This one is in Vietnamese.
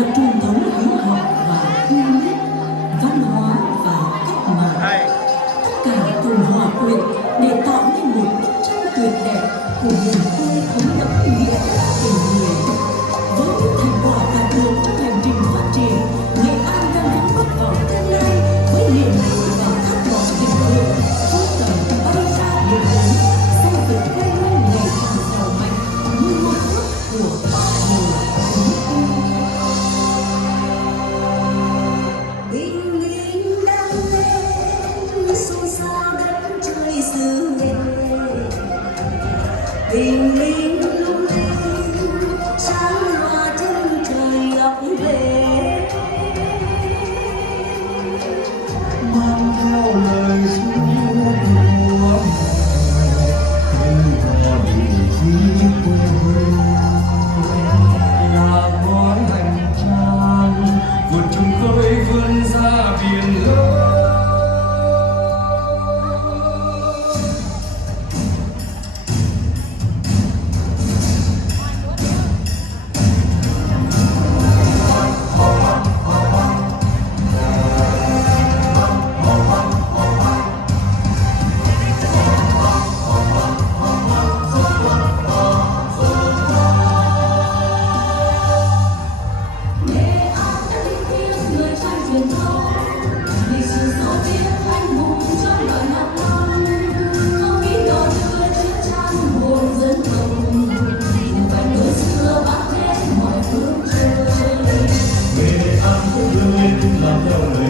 là truyền thống hiếu học và yêu nước, văn hóa và cách mạng. Tất cả cùng hòa quyện để tạo nên một bức tranh tuyệt đẹp của miền quê thấm đẫm nghĩa tình người. Với những thành quả đạt được trong hành trình phát triển, Nghệ An đang vững bước vào tương lai với niềm vui và khát vọng thịnh vượng, phấn khởi bay ra biển lớn, xây dựng quê hương ngày càng giàu mạnh như mơ ước của Bác Hồ kính yêu. Bình minh đang lên xôn xao đất trời xứ nghệ, bình minh lung linh sáng hoa chân trời óc về, mang theo lời ru của tên hò điều khí quê hương là gói hành trang vượt trùng khơi vươn ra biển lớn. Nghệ An cũng vươn lên làm theo lời